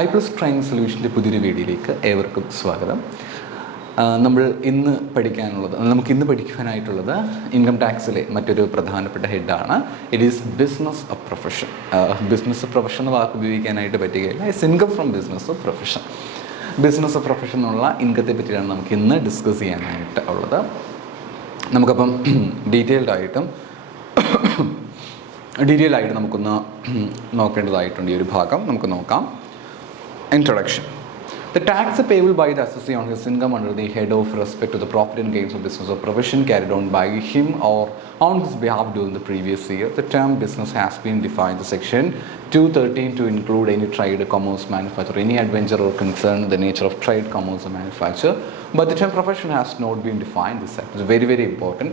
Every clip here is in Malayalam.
iPlus ട്രെയിനിങ് സൊല്യൂഷൻ്റെ പുതിയൊരു വീഡിയോയിലേക്ക് ഏവർക്കും സ്വാഗതം. നമ്മൾ ഇന്ന് പഠിക്കുവാനായിട്ടുള്ളത് ഇൻകം ടാക്സിലെ മറ്റൊരു പ്രധാനപ്പെട്ട ഹെഡാണ്. It is business of profession. Business profession എന്ന വാക്ക് ഉപയോഗിക്കാനായിട്ട് പറ്റുകയില്ല. It's income from business of profession. Business of profession എന്നുള്ള ഇൻകത്തെ പറ്റിയാണ് നമുക്ക് ഇന്ന് ഡിസ്കസ് ചെയ്യാനായിട്ട് ഉള്ളത്. നമുക്കപ്പം ഡീറ്റെയിൽഡ് ആയിട്ട് നമുക്കൊന്ന് നോക്കേണ്ടതായിട്ടുണ്ട്. ഈ ഒരു ഭാഗം നമുക്ക് നോക്കാം. Introduction. The tax payable by the assessee on his income under the head of respect to the profit and gains of business or profession carried on by him or on his behalf during the previous year. The term business has been defined in section 213 to include any trade, commerce, manufacture, any adventure or concern in the nature of trade, commerce or manufacture. But the term profession has not been defined. This is very, very important.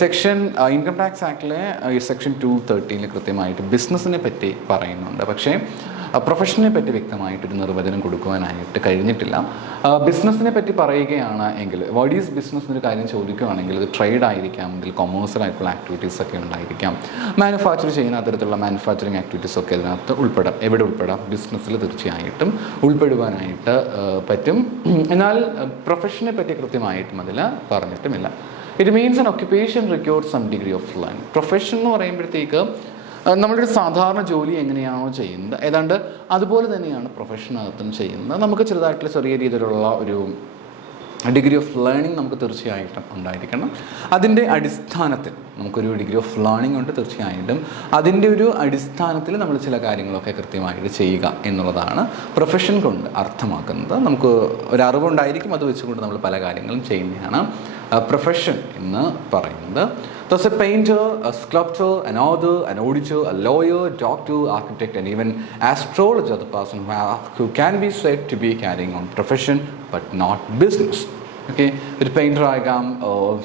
Section income tax ആക്ടിലെ സെക്ഷൻ 213 കൃത്യമായിട്ട് ബിസിനസ്സിനെ പറ്റി പറയുന്നുണ്ട്. പക്ഷേ പ്രൊഫഷനെ പറ്റി വ്യക്തമായിട്ടൊരു നിർവചനം കൊടുക്കുവാനായിട്ട് കഴിഞ്ഞിട്ടില്ല. ബിസിനസ്സിനെ പറ്റി പറയുകയാണ് എങ്കിൽ വാട്ട് ഈസ് ബിസിനസ് എന്നൊരു കാര്യം ചോദിക്കുകയാണെങ്കിൽ ഇത് ട്രേഡ് ആയിരിക്കാം, ഇതിൽ കൊമേഴ്സ്യൽ ആയിട്ടുള്ള ആക്ടിവിറ്റീസ് ഒക്കെ ഉണ്ടായിരിക്കാം, മാനുഫാക്ചർ ചെയ്യുന്ന അത്തരത്തിലുള്ള മാനുഫാക്ചറിങ് ആക്ടിവിറ്റീസ് ഒക്കെ ഇതിനകത്ത് ഉൾപ്പെടാം. എവിടെ ഉൾപ്പെടാം? ബിസിനസ്സിൽ തീർച്ചയായിട്ടും ഉൾപ്പെടുവാനായിട്ട് പറ്റും. എന്നാൽ പ്രൊഫഷനെ പറ്റി കൃത്യമായിട്ടും അതിൽ പറഞ്ഞിട്ടുമില്ല. It means an occupation required some degree of learning. Profession എന്ന് പറയുമ്പോഴത്തേക്ക് നമ്മളൊരു സാധാരണ ജോലി എങ്ങനെയാണോ ചെയ്യുന്നത് ഏതാണ്ട് അതുപോലെ തന്നെയാണ് പ്രൊഫഷനകത്തും ചെയ്യുന്നത്. നമുക്ക് ചെറിയ രീതിയിലുള്ള ഒരു ഡിഗ്രി ഓഫ് ലേണിംഗ് നമുക്ക് തീർച്ചയായിട്ടും ഉണ്ടായിരിക്കണം. അതിൻ്റെ അടിസ്ഥാനത്തിൽ നമുക്കൊരു ഡിഗ്രി ഓഫ് ലേണിംഗ് ഉണ്ട്. തീർച്ചയായിട്ടും അതിൻ്റെ ഒരു അടിസ്ഥാനത്തിൽ നമ്മൾ ചില കാര്യങ്ങളൊക്കെ കൃത്യമായിട്ട് ചെയ്യുക എന്നുള്ളതാണ് പ്രൊഫഷൻ കൊണ്ട് അർത്ഥമാക്കുന്നത്. നമുക്ക് ഒരു അറിവുണ്ടായിരിക്കും, അത് വെച്ചുകൊണ്ട് നമ്മൾ പല കാര്യങ്ങളും ചെയ്യുന്നതാണ് പ്രൊഫഷൻ എന്ന് പറയുന്നത്. Thus a painter, a sculptor, an author, an auditor, a lawyer, doctor, architect and even astrologer are the person who can be said to be carrying on profession but not business. Okay, ഒരു പെയിൻറ്റർ ആകാം,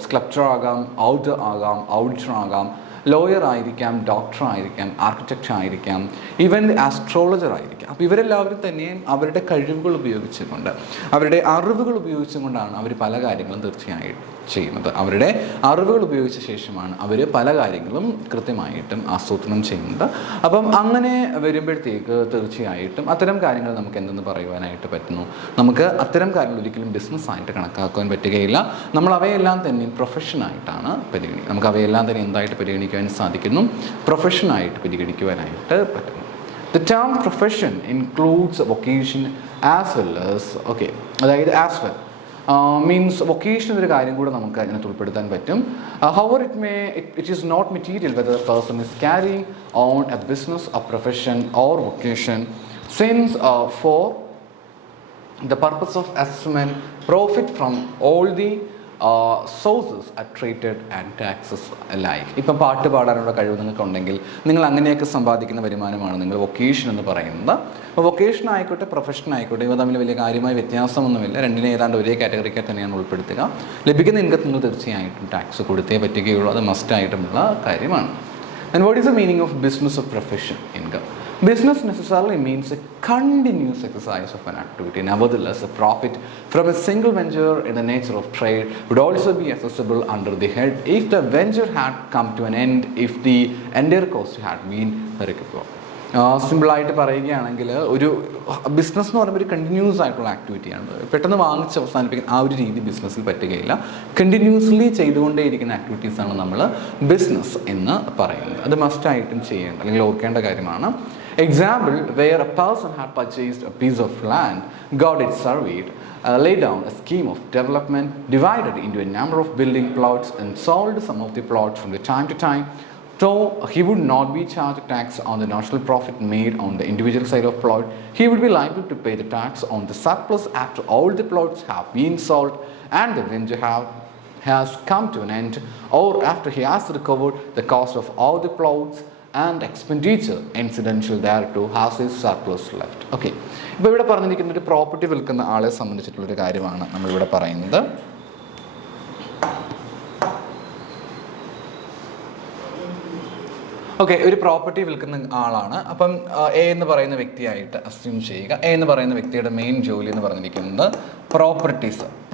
സ്കൾപ്ചർ ആകാം, ഔട്ടർ ആകാം, ഓഡിറ്റർ ആകാം, ലോയർ ആയിരിക്കാം, ഡോക്ടർ ആയിരിക്കാം, ആർക്കിടെക്റ്റ് ആയിരിക്കാം, ഈവൻ ആസ്ട്രോളജർ ആയിരിക്കാം. അപ്പോൾ ഇവരെല്ലാവരും തന്നെയും അവരുടെ കഴിവുകൾ ഉപയോഗിച്ചുകൊണ്ട് അവരുടെ അറിവുകൾ ഉപയോഗിച്ചുകൊണ്ടാണ് അവർ പല കാര്യങ്ങളും തീർച്ചയായിട്ടും ചെയ്യുന്നത്. അവരുടെ അറിവുകൾ ഉപയോഗിച്ച ശേഷമാണ് അവർ പല കാര്യങ്ങളും കൃത്യമായിട്ടും ആസൂത്രണം ചെയ്യുന്നത്. അപ്പം അങ്ങനെ വരുമ്പോഴത്തേക്ക് തീർച്ചയായിട്ടും അത്തരം കാര്യങ്ങൾ നമുക്ക് എന്തെന്ന് പറയുവാനായിട്ട് പറ്റുന്നു? നമുക്ക് അത്തരം കാര്യങ്ങൾ ഒരിക്കലും ബിസിനസ്സായിട്ട് കണക്കാക്കാൻ പറ്റുകയില്ല. നമ്മൾ അവയെല്ലാം തന്നെ പ്രൊഫഷനായിട്ടാണ് പരിഗണിക്കുക. നമുക്ക് അവയെല്ലാം തന്നെ എന്തായിട്ട് പരിഗണിക്കുവാൻ സാധിക്കുന്നു? പ്രൊഫഷനായിട്ട് പരിഗണിക്കുവാനായിട്ട് പറ്റുന്നു. The term profession includes a vocation as well as അതായത് as well means vocation എന്നൊരു കാര്യം കൂടെ നമുക്ക് അതിനകത്ത് ഉൾപ്പെടുത്താൻ പറ്റും. However, it is not material whether a person is carrying on a business, a profession or vocation, since for the purpose of assessment profit from all the sources are treated and taxes alike. ഇപ്പം പാട്ട് പാടാനുള്ള കഴിവ് നിങ്ങൾക്കുണ്ടെങ്കിൽ നിങ്ങൾ അങ്ങനെയൊക്കെ സമ്പാദിക്കുന്ന വരുമാനമാണ് നിങ്ങൾ വൊക്കേഷൻ എന്ന് പറയുന്നത്. അപ്പോൾ വൊക്കേഷൻ ആയിക്കോട്ടെ പ്രൊഫഷൻ ആയിക്കോട്ടെ ഇവ തമ്മിൽ വലിയ കാര്യമായ വ്യത്യാസമൊന്നുമില്ല. രണ്ടിനെ ഏതാണ്ട് ഒരേ കാറ്റഗറിക്ക് തന്നെയാണ് ഉൾപ്പെടുത്തുക. ലഭിക്കുന്ന ഇൻകത്തിൽ നിങ്ങൾ തീർച്ചയായിട്ടും ടാക്സ് കൊടുത്തേ പറ്റുകയുള്ളൂ. അത് മസ്റ്റായിട്ടുമുള്ള കാര്യമാണ്. And what is the meaning of business of profession income? Business necessarily means a continuous exercise of an activity. Nevertheless, a profit from a single venture in the nature of trade would also be accessible under the head if the venture had come to an end, if the entire cost had been recovered. സിമ്പിളായിട്ട് പറയുകയാണെങ്കിൽ ഒരു ബിസിനസ് എന്ന് പറയുമ്പോൾ ഒരു കണ്ടിന്യൂസ് ആയിട്ടുള്ള ആക്ടിവിറ്റിയാണ്. പെട്ടെന്ന് വാങ്ങിച്ച് അവസാനിപ്പിക്കുന്ന ആ ഒരു രീതി ബിസിനസ്സിൽ പറ്റുകയില്ല. കണ്ടിന്യൂസ്ലി ചെയ്തുകൊണ്ടേയിരിക്കുന്ന ആക്ടിവിറ്റീസാണ് നമ്മൾ ബിസിനസ് എന്ന് പറയുന്നത്. അത് മസ്റ്റായിട്ടും ചെയ്യേണ്ട അല്ലെങ്കിൽ ഓർക്കേണ്ട കാര്യമാണ്. Example, where a person had purchased a piece of land, got it surveyed, laid down a scheme of development, divided into a number of building plots and sold some of the plots from the time to time. So he would not be charged tax on the national profit made on the individual side of plot. He would be liable to pay the tax on the surplus after all the plots have been sold and the venture has come to an end, or after he has recovered the cost of all the plots and expenditure incidental thereto has his surplus left. Okay, ഇപ്പോൾ ഇവിടെ പറഞ്ഞിരിക്കുന്ന ഒരു പ്രോപ്പർട്ടി വിൽക്കുന്ന ആളെ സംബന്ധിച്ചിട്ടുള്ളൊരു കാര്യമാണ് നമ്മളിവിടെ പറയുന്നത്. ഒരു പ്രോപ്പർട്ടി വിൽക്കുന്ന ആളാണ്. അപ്പം എ എന്ന് പറയുന്ന വ്യക്തിയായിട്ട് അസ്യൂം ചെയ്യുക. എ എന്ന് പറയുന്ന വ്യക്തിയുടെ മെയിൻ ജോലി എന്ന് പറഞ്ഞിരിക്കുന്നത്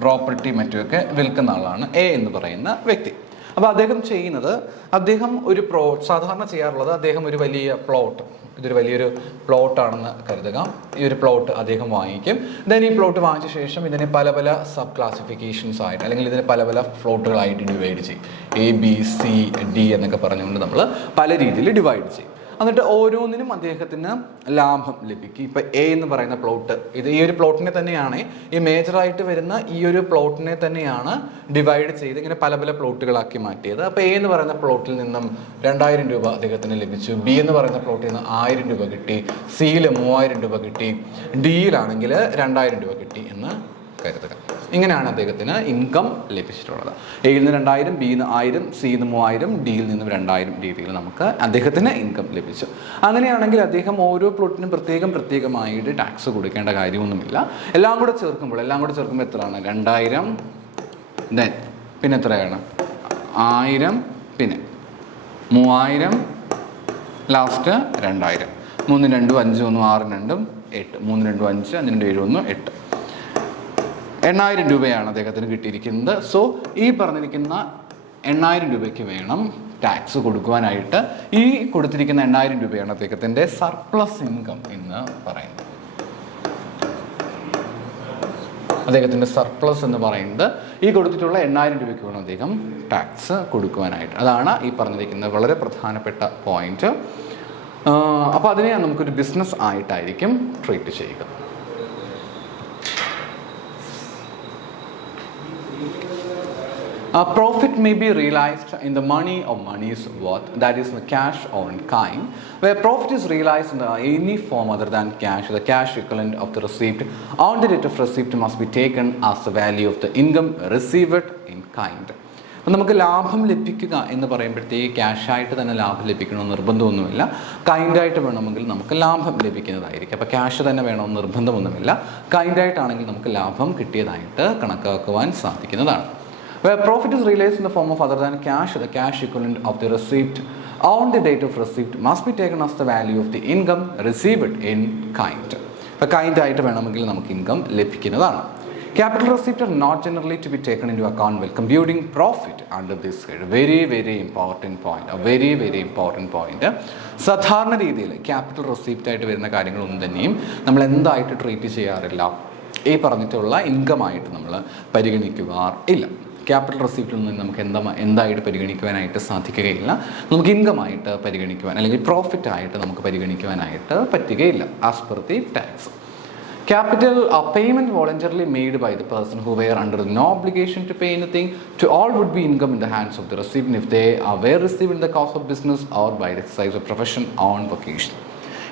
പ്രോപ്പർട്ടി മറ്റുമൊക്കെ വിൽക്കുന്ന ആളാണ് എ എന്ന് പറയുന്ന വ്യക്തി. അപ്പോൾ അദ്ദേഹം ചെയ്യുന്നത്, അദ്ദേഹം ഒരു സാധാരണ ചെയ്യാറുള്ളത് അദ്ദേഹം ഒരു വലിയ പ്ലോട്ട് ഇതൊരു വലിയൊരു പ്ലോട്ടാണെന്ന് കരുതുക. ഈ ഒരു പ്ലോട്ട് അദ്ദേഹം വാങ്ങിക്കും. ദെൻ ഈ പ്ലോട്ട് വാങ്ങിച്ച ശേഷം ഇതിനെ പല പല സബ് ക്ലാസിഫിക്കേഷൻസ് ആയിട്ട് അല്ലെങ്കിൽ ഇതിനെ പല പല പ്ലോട്ടുകളായിട്ട് ഡിവൈഡ് ചെയ്യും. ABCD എന്നൊക്കെ പറഞ്ഞുകൊണ്ട് നമ്മൾ പല രീതിയിൽ ഡിവൈഡ് ചെയ്യും. എന്നിട്ട് ഓരോന്നിനും അദ്ദേഹത്തിന് ലാഭം ലഭിക്കും. ഇപ്പം A എന്ന് പറയുന്ന പ്ലോട്ട്, ഇത് ഈ ഒരു പ്ലോട്ടിനെ തന്നെയാണ്, ഈ മേജറായിട്ട് വരുന്ന ഈ ഒരു പ്ലോട്ടിനെ തന്നെയാണ് ഡിവൈഡ് ചെയ്ത് ഇങ്ങനെ പല പല പ്ലോട്ടുകളാക്കി മാറ്റിയത്. അപ്പോൾ A എന്ന് പറയുന്ന പ്ലോട്ടിൽ നിന്നും 2000 രൂപ അദ്ദേഹത്തിന് ലഭിച്ചു. B എന്ന് പറയുന്ന പ്ലോട്ടിൽ നിന്ന് 1000 രൂപ കിട്ടി. Cയിൽ 3000 രൂപ കിട്ടി. Dയിലാണെങ്കിൽ 2000 രൂപ കിട്ടി എന്ന് കരുതുക. ഇങ്ങനെയാണ് അദ്ദേഹത്തിന് ഇൻകം ലഭിച്ചിട്ടുള്ളത്. Aയിൽ നിന്ന് 2000, Bയിൽ നിന്ന് 1000, Cയിൽ നിന്ന് 3000, Dയിൽ നിന്ന് 2000 രീതിയിൽ നമുക്ക് അദ്ദേഹത്തിന് ഇൻകം ലഭിച്ചു. അങ്ങനെയാണെങ്കിൽ അദ്ദേഹം ഓരോ പ്ലോട്ടിനും പ്രത്യേകമായിട്ട് ടാക്സ് കൊടുക്കേണ്ട കാര്യമൊന്നുമില്ല. എല്ലാം കൂടെ ചേർക്കുമ്പോൾ എത്രയാണ്? 2000, ദെൻ പിന്നെ എത്രയാണ്? 1000, പിന്നെ 3000, ലാസ്റ്റ് 2000. 3 2 5 1 6 2 8, 3 2 5 5 2 7 1 8. 8000 രൂപയാണ് അദ്ദേഹത്തിന് കിട്ടിയിരിക്കുന്നത്. സോ ഈ പറഞ്ഞിരിക്കുന്ന 8000 രൂപയ്ക്ക് വേണം ടാക്സ് കൊടുക്കുവാനായിട്ട്. ഈ കൊടുത്തിരിക്കുന്ന 8000 രൂപയാണ് അദ്ദേഹത്തിൻ്റെ സർപ്ലസ് ഇൻകം എന്ന് പറയുന്നത്. അദ്ദേഹത്തിൻ്റെ സർപ്ലസ് എന്ന് പറയുന്നത് ഈ കൊടുത്തിട്ടുള്ള 8000 രൂപയ്ക്ക് വേണം അദ്ദേഹം ടാക്സ് കൊടുക്കുവാനായിട്ട്. അതാണ് ഈ പറഞ്ഞിരിക്കുന്ന വളരെ പ്രധാനപ്പെട്ട പോയിന്റ്. അപ്പോൾ അതിനെ നമുക്കൊരു ബിസിനസ് ആയിട്ടായിരിക്കും ട്രീറ്റ് ചെയ്യുക. Profit may be realized in the money or money's worth, that is the cash or in kind. Where profit is realized in any form other than cash, the cash equivalent of the receipt on the date of receipt must be taken as the value of the income received in kind. അപ്പം നമുക്ക് ലാഭം ലഭിക്കുക എന്ന് പറയുമ്പോഴത്തേക്ക് ക്യാഷായിട്ട് തന്നെ ലാഭം ലഭിക്കണമെന്ന് നിർബന്ധമൊന്നുമില്ല. കൈൻഡായിട്ട് വേണമെങ്കിൽ നമുക്ക് ലാഭം ലഭിക്കുന്നതായിരിക്കും. അപ്പോൾ ക്യാഷ് തന്നെ വേണമെന്ന് നിർബന്ധമൊന്നുമില്ല. കൈൻഡായിട്ടാണെങ്കിൽ നമുക്ക് ലാഭം കിട്ടിയതായിട്ട് കണക്കാക്കുവാൻ സാധിക്കുന്നതാണ്. Where profit is realized in the form of other than cash, the cash equivalent of the receipt on the date of receipt must be taken as the value of the income received in kind. അപ്പോൾ കൈൻഡായിട്ട് വേണമെങ്കിൽ നമുക്ക് ഇൻകം ലഭിക്കുന്നതാണ്. Capital receipts are not generally to be taken into account while computing profit under this head. Very important point. A very important point. സാധാരണ രീതിയിൽ ക്യാപിറ്റൽ റെസിപ്റ്റ് ആയിട്ട് വരുന്ന കാര്യങ്ങളൊന്നും തന്നെയും നമ്മൾ എന്തായിട്ട് ട്രീറ്റ് ചെയ്യാറില്ല, ഈ പറഞ്ഞിട്ടുള്ള ഇൻകമായിട്ട് നമ്മൾ പരിഗണിക്കാറില്ല. ക്യാപിറ്റൽ റെസിപ്റ്റിൽ നിന്ന് നമുക്ക് എന്തായിട്ട് പരിഗണിക്കുവാനായിട്ട് സാധിക്കുകയില്ല. നമുക്ക് ഇൻകമായിട്ട് പരിഗണിക്കുവാൻ അല്ലെങ്കിൽ പ്രോഫിറ്റ് ആയിട്ട് നമുക്ക് പരിഗണിക്കുവാനായിട്ട് പറ്റുകയില്ല as per the tax. Capital payment voluntarily made by the person who were under no obligation to pay anything to all would be income in the hands of the recipient if they were received in the course of business or by the exercise of profession on vocation.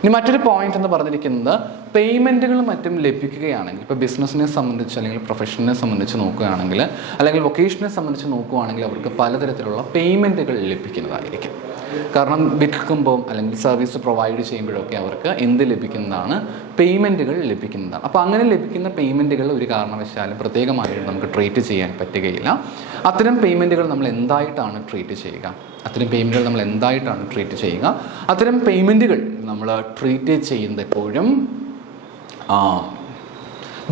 ഇനി മറ്റൊരു പോയിന്റ് എന്ന് പറഞ്ഞിരിക്കുന്നത് പേയ്മെൻറ്റുകൾ മറ്റും ലഭിക്കുകയാണെങ്കിൽ, ഇപ്പോൾ ബിസിനസ്സിനെ സംബന്ധിച്ച് അല്ലെങ്കിൽ പ്രൊഫഷനെ സംബന്ധിച്ച് നോക്കുകയാണെങ്കിൽ അല്ലെങ്കിൽ വൊക്കേഷനെ സംബന്ധിച്ച് നോക്കുകയാണെങ്കിൽ അവർക്ക് പലതരത്തിലുള്ള പേയ്മെൻറ്റുകൾ ലഭിക്കുന്നതായിരിക്കും. കാരണം വിൽക്കുമ്പോൾ അല്ലെങ്കിൽ സർവീസ് പ്രൊവൈഡ് ചെയ്യുമ്പോഴൊക്കെ അവർക്ക് എന്ത് ലഭിക്കുന്നതാണ്? പേയ്മെൻറ്റുകൾ ലഭിക്കുന്നതാണ്. അപ്പോൾ അങ്ങനെ ലഭിക്കുന്ന പേയ്മെൻറ്റുകൾ ഒരു കാരണവശാലും പ്രത്യേകമായിട്ട് നമുക്ക് ട്രീറ്റ് ചെയ്യാൻ പറ്റുകയില്ല. അത്തരം പേയ്മെൻറ്റുകൾ നമ്മൾ എന്തായിട്ടാണ് ട്രീറ്റ് ചെയ്യുക? അത്തരം പേയ്മെൻറ്റുകൾ നമ്മൾ ട്രീറ്റ് ചെയ്യുന്നത് എപ്പോഴും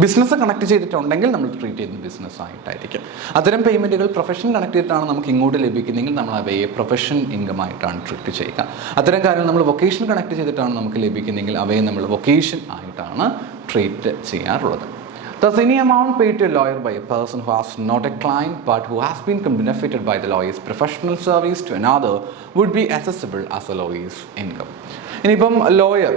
ബിസിനസ് കണക്ട് ചെയ്തിട്ടുണ്ടെങ്കിൽ നമ്മൾ ട്രീറ്റ് ചെയ്യുന്നത് ബിസിനസ് ആയിട്ടായിരിക്കും. അത്തരം പേയ്മെൻറ്റുകൾ പ്രൊഫഷൻ കണക്ട് ചെയ്തിട്ടാണ് നമുക്ക് ഇങ്ങോട്ട് ലഭിക്കുന്നതെങ്കിൽ നമ്മൾ അവയെ പ്രൊഫഷൻ ഇൻകം ആയിട്ടാണ് ട്രീറ്റ് ചെയ്യുക. അത്തരം കാര്യങ്ങൾ നമ്മൾ വൊക്കേഷൻ കണക്ട് ചെയ്തിട്ടാണ് നമുക്ക് ലഭിക്കുന്നതെങ്കിൽ അവയെ നമ്മൾ വൊക്കേഷൻ ആയിട്ടാണ് ട്രീറ്റ് ചെയ്യാറുള്ളത്. Thus, any amount paid to a lawyer by a person who has not a client but who has been benefited by the lawyer's professional service to another would be accessible as a lawyer's income. ഇനിയിപ്പം ലോയർ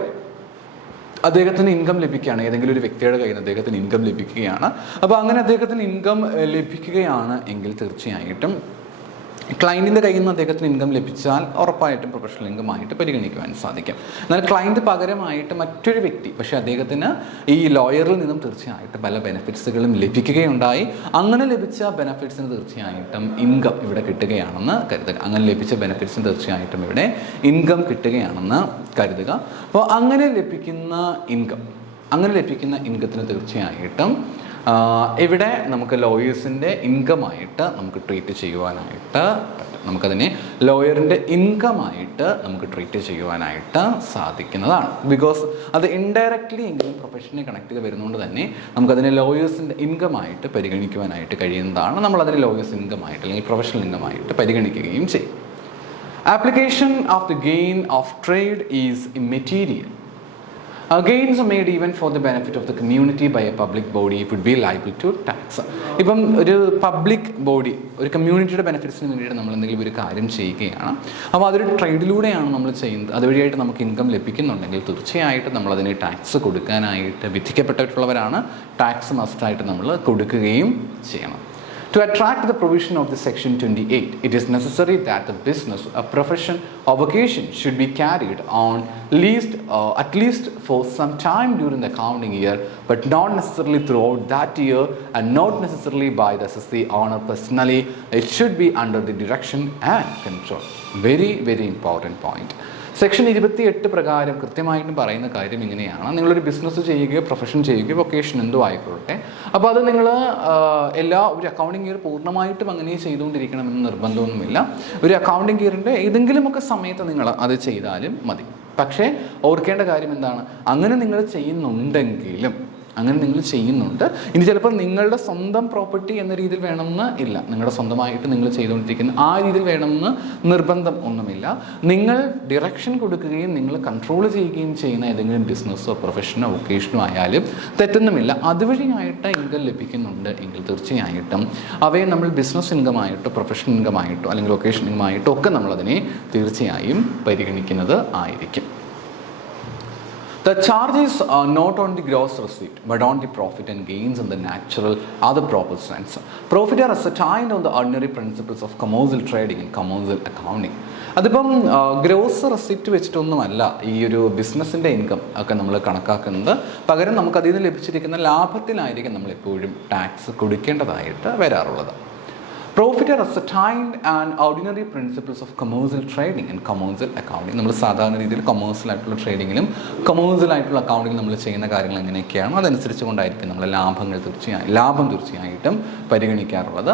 അദ്ദേഹത്തിന് ഇൻകം ലഭിക്കുകയാണ്, ഏതെങ്കിലും ഒരു വ്യക്തിയുടെ കയ്യിൽ നിന്ന് അദ്ദേഹത്തിന് ഇൻകം ലഭിക്കുകയാണ്. അപ്പോൾ അങ്ങനെ അദ്ദേഹത്തിന് ഇൻകം ലഭിക്കുകയാണ് എങ്കിൽ തീർച്ചയായിട്ടും ക്ലയൻറ്റിൻ്റെ കയ്യിൽ നിന്ന് അദ്ദേഹത്തിന് ഇൻകം ലഭിച്ചാൽ ഉറപ്പായിട്ടും പ്രൊഫഷണൽ ഇൻകം ആയിട്ട് പരിഗണിക്കുവാൻ സാധിക്കും. എന്നാൽ ക്ലയൻറ്റ് പകരമായിട്ട് മറ്റൊരു വ്യക്തി, പക്ഷേ അദ്ദേഹത്തിന് ഈ ലോയറിൽ നിന്നും തീർച്ചയായിട്ടും പല ബെനിഫിറ്റ്സുകളും ലഭിക്കുകയുണ്ടായി. അങ്ങനെ ലഭിച്ച ബെനിഫിറ്റ്സിന് തീർച്ചയായിട്ടും ഇൻകം ഇവിടെ കിട്ടുകയാണെന്ന് കരുതുക. അങ്ങനെ ലഭിച്ച ബെനിഫിറ്റ്സിന് തീർച്ചയായിട്ടും ഇവിടെ ഇൻകം കിട്ടുകയാണെന്ന് കരുതുക. അപ്പോൾ അങ്ങനെ ലഭിക്കുന്ന ഇൻകത്തിന് തീർച്ചയായിട്ടും ഇവിടെ നമുക്ക് ലോയേഴ്സിൻ്റെ ഇൻകമായിട്ട് നമുക്ക് ട്രീറ്റ് ചെയ്യുവാനായിട്ട് പറ്റും. നമുക്കതിനെ ലോയറിൻ്റെ ഇൻകമായിട്ട് നമുക്ക് ട്രീറ്റ് ചെയ്യുവാനായിട്ട് സാധിക്കുന്നതാണ്. ബിക്കോസ് അത് ഇൻഡയറക്റ്റ്ലി എങ്കിലും പ്രൊഫഷനെ കണക്ട് ചെയ്ത് വരുന്നതുകൊണ്ട് തന്നെ നമുക്കതിനെ ലോയേഴ്സിൻ്റെ ഇൻകമായിട്ട് പരിഗണിക്കുവാനായിട്ട് കഴിയുന്നതാണ്. നമ്മളതിനെ ലോയേഴ്സ് ഇൻകമായിട്ട് അല്ലെങ്കിൽ പ്രൊഫഷണൽ ഇൻകമായിട്ട് പരിഗണിക്കുകയും ചെയ്യും. Application of the gain of trade is immaterial. Gains are made even for the benefit of the community by a public body would be liable to tax. ഇപ്പം ഒരു പബ്ലിക് ബോഡി ഒരു കമ്മ്യൂണിറ്റിയുടെ ബെനിഫിറ്റ്സിന് വേണ്ടിയിട്ട് നമ്മൾ എന്തെങ്കിലും ഒരു കാര്യം ചെയ്യുകയാണ്, അപ്പോൾ അതൊരു ട്രേഡിലൂടെയാണ് നമ്മൾ ചെയ്യുന്നത്, അതുവഴിയായിട്ട് നമുക്ക് ഇൻകം ലഭിക്കുന്നുണ്ടെങ്കിൽ തീർച്ചയായിട്ടും നമ്മളതിന് ടാക്സ് കൊടുക്കാനായിട്ട് വിധിക്കപ്പെട്ടിട്ടുള്ളവരാണ്. ടാക്സ് മസ്റ്റായിട്ട് നമ്മൾ കൊടുക്കുകയും ചെയ്യണം. To attract the provision of the Section 28, it is necessary that the business, a profession or vocation should be carried on at least for some time during the accounting year, but not necessarily throughout that year and not necessarily by the SSC owner personally. It should be under the direction and control. Very, very important point. Section 28 പ്രകാരം കൃത്യമായിട്ടും പറയുന്ന കാര്യം ഇങ്ങനെയാണ്. നിങ്ങളൊരു ബിസിനസ് ചെയ്യുകയോ പ്രൊഫഷൻ ചെയ്യുകയോ വൊക്കേഷൻ എന്തോ ആയിക്കോട്ടെ, അപ്പോൾ അത് നിങ്ങൾ ഒരു അക്കൗണ്ടിങ് ഇയർ പൂർണ്ണമായിട്ടും അങ്ങനെ ചെയ്തുകൊണ്ടിരിക്കണമെന്ന് നിർബന്ധമൊന്നുമില്ല. ഒരു അക്കൗണ്ടിങ് ഇയറിൻ്റെ ഏതെങ്കിലുമൊക്കെ സമയത്ത് നിങ്ങൾ അത് ചെയ്താലും മതി. പക്ഷേ ഓർക്കേണ്ട കാര്യം എന്താണ്, അങ്ങനെ നിങ്ങൾ ചെയ്യുന്നുണ്ട്, ഇനി ചിലപ്പോൾ നിങ്ങളുടെ സ്വന്തം പ്രോപ്പർട്ടി എന്ന രീതിയിൽ വേണമെന്ന് ഇല്ല, നിങ്ങളുടെ സ്വന്തമായിട്ട് നിങ്ങൾ ചെയ്തുകൊണ്ടിരിക്കുന്ന ആ രീതിയിൽ വേണമെന്ന് നിർബന്ധം ഒന്നുമില്ല. നിങ്ങൾ ഡിറക്ഷൻ കൊടുക്കുകയും നിങ്ങൾ കൺട്രോൾ ചെയ്യുകയും ചെയ്യുന്ന ഏതെങ്കിലും ബിസിനസ്സോ പ്രൊഫഷനോ വൊക്കേഷനോ ആയാലും തെറ്റൊന്നുമില്ല. അതുവഴിയായിട്ട് ഇൻകം ലഭിക്കുന്നുണ്ട് എങ്കിൽ തീർച്ചയായിട്ടും അവയെ നമ്മൾ ബിസിനസ് ഇൻകമായിട്ടോ പ്രൊഫഷണൽ ഇൻകമായിട്ടോ അല്ലെങ്കിൽ വൊക്കേഷൻ ഇൻകമായിട്ടോ ഒക്കെ നമ്മളതിനെ തീർച്ചയായും പരിഗണിക്കുന്നത് ആയിരിക്കും. The charges are not on the gross receipt but on the profit and gains in the natural other proper sense. Profit are ascertained on the ordinary principles of commercial trading and commercial accounting. അതിപ്പം ഗ്രോസ് റെസിപ്റ്റ് വെച്ചിട്ടൊന്നുമല്ല ഈ ഒരു ബിസിനസ്സിൻ്റെ ഇൻകം ഒക്കെ നമ്മൾ കണക്കാക്കുന്നത്. പകരം നമുക്ക് അതിൽ നിന്ന് ലഭിച്ചിരിക്കുന്ന ലാഭത്തിലായിരിക്കും നമ്മളെപ്പോഴും ടാക്സ് കൊടുക്കേണ്ടതായിട്ട് വരാറുള്ളത്. Profit are ascertained and ordinary principles of commercial trading and commercial accounting. നമ്മൾ സാധാരണ രീതിയിൽ കൊമേഴ്സ്യൽ ആയിട്ടുള്ള ട്രേഡിങ്ങിലും കൊമേഴ്സ്യൽ ആയിട്ടുള്ള അക്കൗണ്ടിങ്ങിലും നമ്മൾ ചെയ്യുന്ന കാര്യങ്ങൾ എങ്ങനെയൊക്കെയാണോ അതനുസരിച്ച് കൊണ്ടായിരിക്കും നമ്മൾ ലാഭം തീർച്ചയായിട്ടും പരിഗണിക്കാറുള്ളത്.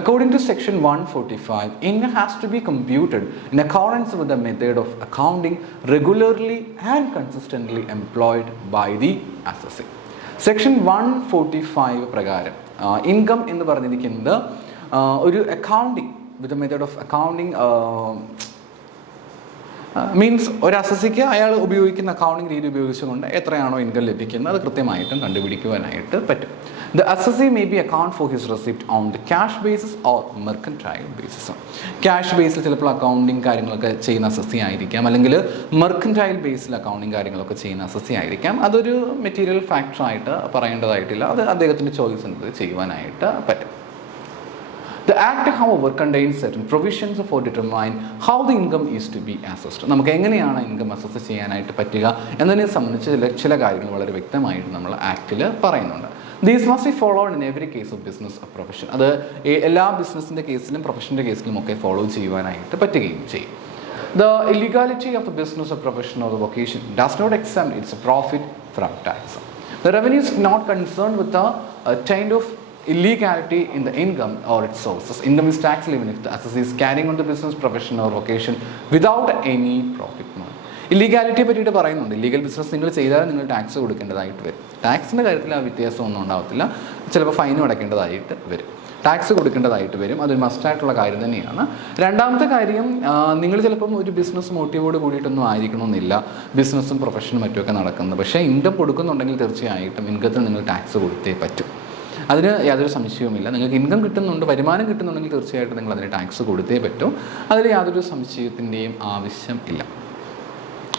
According to Section 145, income has to be computed in accordance with the method of accounting regularly and consistently employed by the assessee. Section 145 പ്രകാരം ഇൻകം എന്ന് പറഞ്ഞിരിക്കുന്നത് ഒരു accounting with method of accounting means ഒരു അസസിക്ക് അയാൾ ഉപയോഗിക്കുന്ന അക്കൗണ്ടിങ് രീതി ഉപയോഗിച്ചുകൊണ്ട് എത്രയാണോ ഇൻകം ലഭിക്കുന്നത് അത് കൃത്യമായിട്ടും കണ്ടുപിടിക്കുവാനായിട്ട് പറ്റും. The assessee may be account for his receipt on the cash basis or mercantile basis. Cash ബേസിൽ ചിലപ്പോൾ അക്കൗണ്ടിങ് കാര്യങ്ങളൊക്കെ ചെയ്യുന്ന അസസി ആയിരിക്കാം, അല്ലെങ്കിൽ മെർക്കൻറ്റൈൽ ബേസിൽ അക്കൗണ്ടിങ് കാര്യങ്ങളൊക്കെ ചെയ്യുന്ന അസസി ആയിരിക്കാം. അതൊരു മെറ്റീരിയൽ ഫാക്ടറായിട്ട് പറയേണ്ടതായിട്ടില്ല, അത് അദ്ദേഹത്തിൻ്റെ ചോയ്സ് അനുസരിച്ച് ചെയ്യുവാനായിട്ട് പറ്റും. The Act, however, contains certain provisions for determine how the income is to be assessed. നമുക്ക് എങ്ങനെയാണ് ഇൻകം അസസ് ചെയ്യാനായിട്ട് പറ്റുക എന്നതിനെ സംബന്ധിച്ച് ചില കാര്യങ്ങൾ വളരെ വ്യക്തമായിട്ട് നമ്മൾ ആക്റ്റിൽ പറയുന്നുണ്ട്. These must be followed in every case of business or profession. അത് എല്ലാ ബിസിനസ്സിൻ്റെ കേസിലും പ്രൊഫഷൻ്റെ കേസിലും ഒക്കെ ഫോളോ ചെയ്യുവാനായിട്ട് പറ്റുകയും ചെയ്യും. The illegality of the business or profession or the vocation does not exempt its profit from tax. The revenue is not concerned with the kind of illegality in the income or its sources. Income is taxable even if the assessee is carrying on the business, profession or vocation without any profit margin. ഇല്ലീഗാലിറ്റിയെ പറ്റിയിട്ട് പറയുന്നുണ്ട്. ഇല്ലീഗൽ ബിസിനസ് നിങ്ങൾ ചെയ്താൽ നിങ്ങൾ ടാക്സ് കൊടുക്കേണ്ടതായിട്ട് വരും. ടാക്സിൻ്റെ കാര്യത്തിൽ ആ വ്യത്യാസമൊന്നും ഉണ്ടാകത്തില്ല, ചിലപ്പോൾ ഫൈനും അടയ്ക്കേണ്ടതായിട്ട് വരും, ടാക്സ് കൊടുക്കേണ്ടതായിട്ട് വരും. അതൊരു മസ്റ്റായിട്ടുള്ള കാര്യം തന്നെയാണ്. രണ്ടാമത്തെ കാര്യം, നിങ്ങൾ ചിലപ്പം ഒരു ബിസിനസ് മോട്ടീവോട് കൂടിയിട്ടൊന്നും ആയിരിക്കണമെന്നില്ല ബിസിനസ്സും പ്രൊഫഷനും മറ്റുമൊക്കെ നടക്കുന്നത്. പക്ഷേ ഇൻകം കൊടുക്കുന്നുണ്ടെങ്കിൽ തീർച്ചയായിട്ടും ഇൻകത്തിന് നിങ്ങൾ ടാക്സ് കൊടുത്തേ പറ്റും. അതിന് യാതൊരു സംശയവുമില്ല. നിങ്ങൾക്ക് ഇൻകം കിട്ടുന്നുണ്ട്, വരുമാനം കിട്ടുന്നുണ്ടെങ്കിൽ തീർച്ചയായിട്ടും നിങ്ങൾ അതിന് ടാക്സ് കൊടുത്തേ പറ്റും. അതിൽ യാതൊരു സംശയത്തിൻ്റെയും ആവശ്യം ഇല്ല.